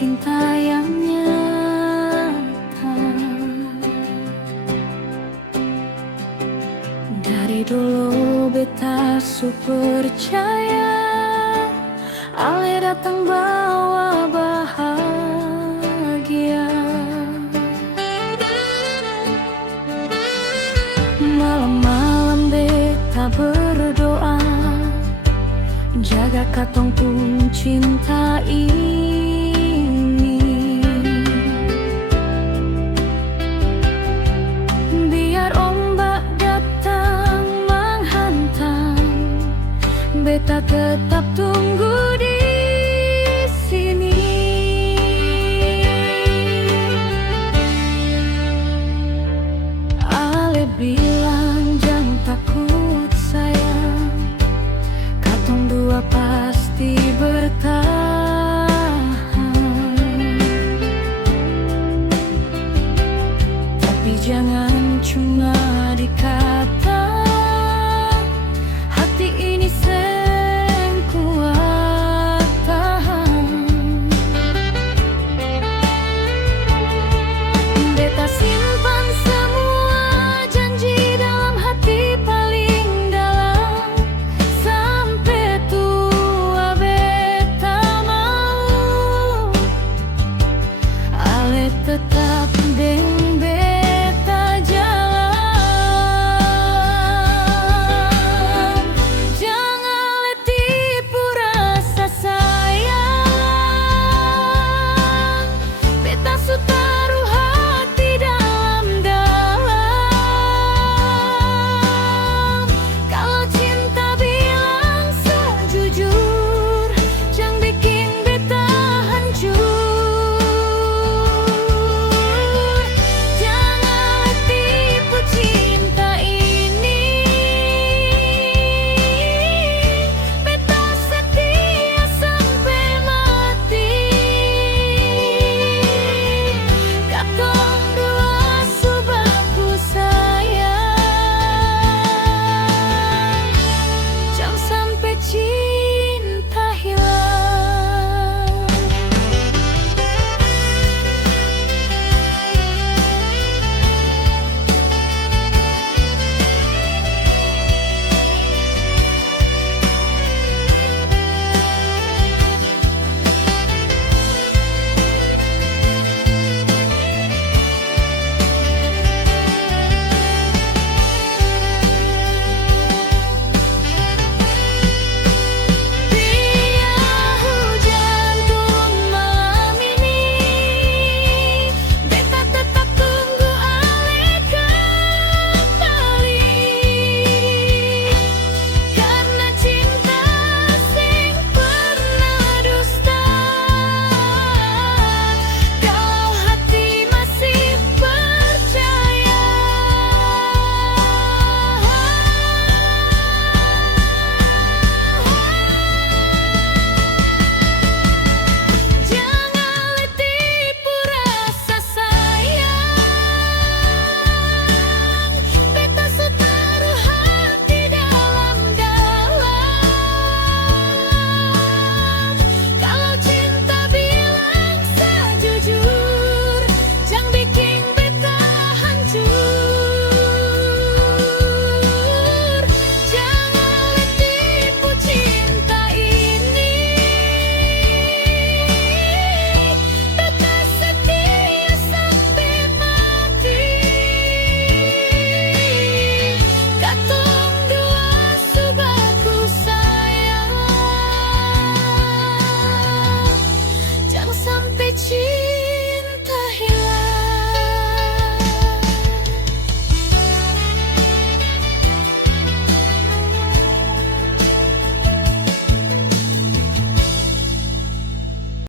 cinta yang nyata. Dari dulu beta su percaya Ale datang bawa bahagia. Malam-malam beta berdoa, jaga katong pun cinta ini. Biar ombak datang menghantam, beta tetap tunggu di sini. Ale bilang jangan takut sayang, katong dua pasti bertahan. Tapi jangan cuma dikata, hati ini seng kuat tahan. Beta simpan semua janji dalam hati paling dalam, sampai tua beta mau Ale tetap deng beta jalan. Jangan Ale tipu rasa sayang, beta su taruh hati dalam-dalam. Kalau cinta bilang sejujur, jangan bikin beta hancur. Jangan Ale tipu cinta ini, beta setia sampai mati. Katong dua su baku sayang, jangan sampai cinta hilang. Biar hujan turun malam ini, beta tetap tunggu Ale kembali. Karena cinta sing pernah dusta, kalau hati masih percaya. Jangan Ale tipu rasa sayang, beta su taruh hati dalam-dalam. Kalau cinta bilang sejujur, jangan bikin beta hancur. Jangan Ale tipu cinta ini, beta setia sampai mati. Katong dua su baku sayang, jangan sampai cinta